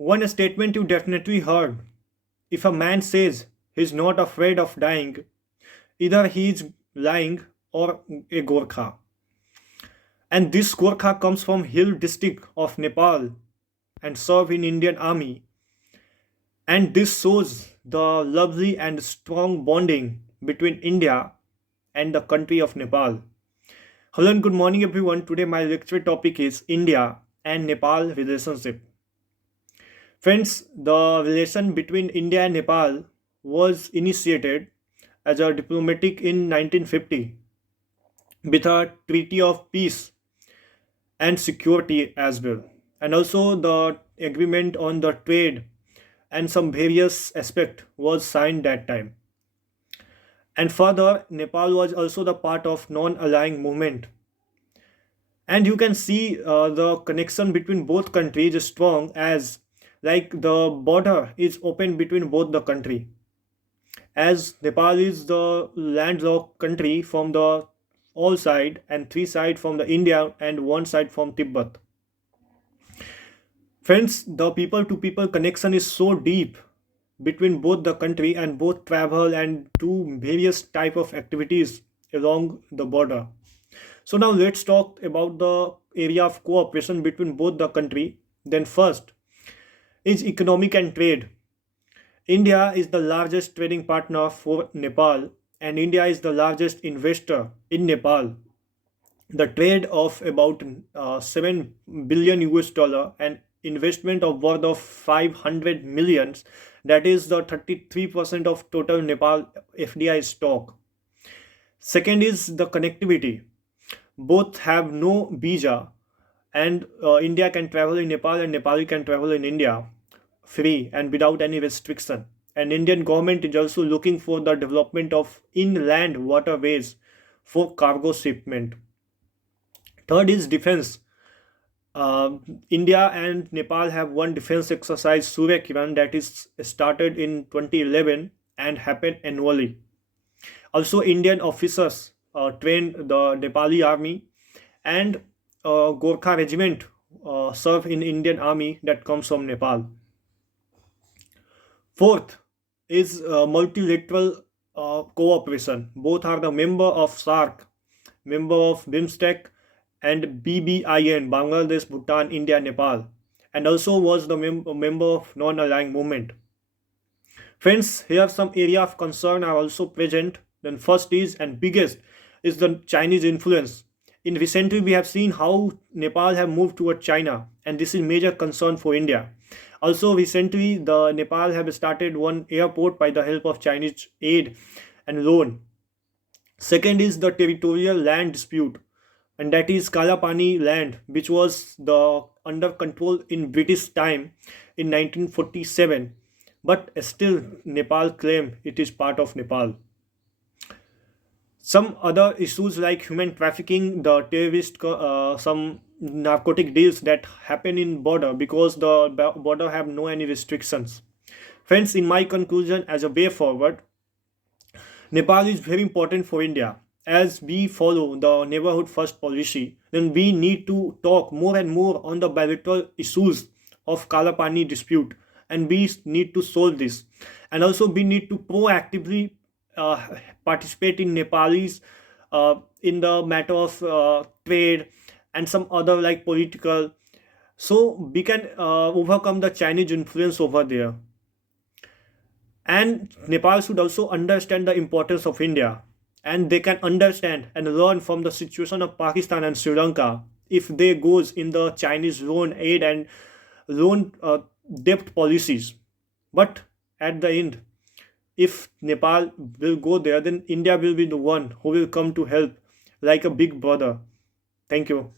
One statement you definitely heard: if a man says he's not afraid of dying, either he's lying or a Gorkha. And this Gorkha comes from Hill district of Nepal and serve in Indian Army. And this shows the lovely and strong bonding between India and the country of Nepal. Hello and good morning everyone. Today my lecture topic is India and Nepal relationship. Friends, the relation between India and Nepal was initiated as a diplomatic in 1950 with a treaty of peace and security as well, and also the agreement on the trade and some various aspect was signed that time. And further, Nepal was also the part of non-aligned movement, and you can see the connection between both countries is strong, as like the border is open between both the country, as Nepal is the landlocked country from the all side and three side from the India and one side from Tibet. Friends, the people to people connection is so deep between both the country, and both travel and do various type of activities along the border. So now let's talk about the area of cooperation between both the country. Then first is economic and trade. India is the largest trading partner for Nepal, and India is the largest investor in Nepal. The trade of about 7 billion US dollar and investment of worth of 500 millions, that is the 33% of total Nepal FDI stock. Second is the connectivity. Both have no visa, and India can travel in Nepal and Nepali can travel in India free and without any restriction. And Indian government is also looking for the development of inland waterways for cargo shipment. Third is defense. India and Nepal have one defense exercise, Surya Kiran, that is started in 2011 and happened annually. Also, Indian officers train the Nepali army, and Gorkha regiment serve in Indian army that comes from Nepal. Fourth is multilateral cooperation. Both are the member of SARC, member of BIMSTEC, and BBIN, Bangladesh, Bhutan, India, Nepal, and also was the member of non-aligned movement. Friends, here some area of concern are also present. Then first is and biggest is the Chinese influence. In recently we have seen how Nepal have moved toward China, and this is major concern for India. Also recently the Nepal have started one airport by the help of Chinese aid and loan. Second is the territorial land dispute, and that is Kalapani land, which was the under control in British time in 1947, but still Nepal claim it is part of Nepal. Some other issues like human trafficking, the terrorist, some narcotic deals that happen in border because the border have no any restrictions. Friends, in my conclusion, as a way forward, Nepal is very important for India. As we follow the neighborhood first policy, then we need to talk more and more on the bilateral issues of Kalapani dispute, and we need to solve this. And also, we need to proactively uh, participate in Nepalis in the matter of trade and some other like political, so we can overcome the Chinese influence over there. And Nepal should also understand the importance of India, and they can understand and learn from the situation of Pakistan and Sri Lanka if they goes in the Chinese loan aid and loan debt policies. But at the end, if Nepal will go there, then India will be the one who will come to help like a big brother. Thank you.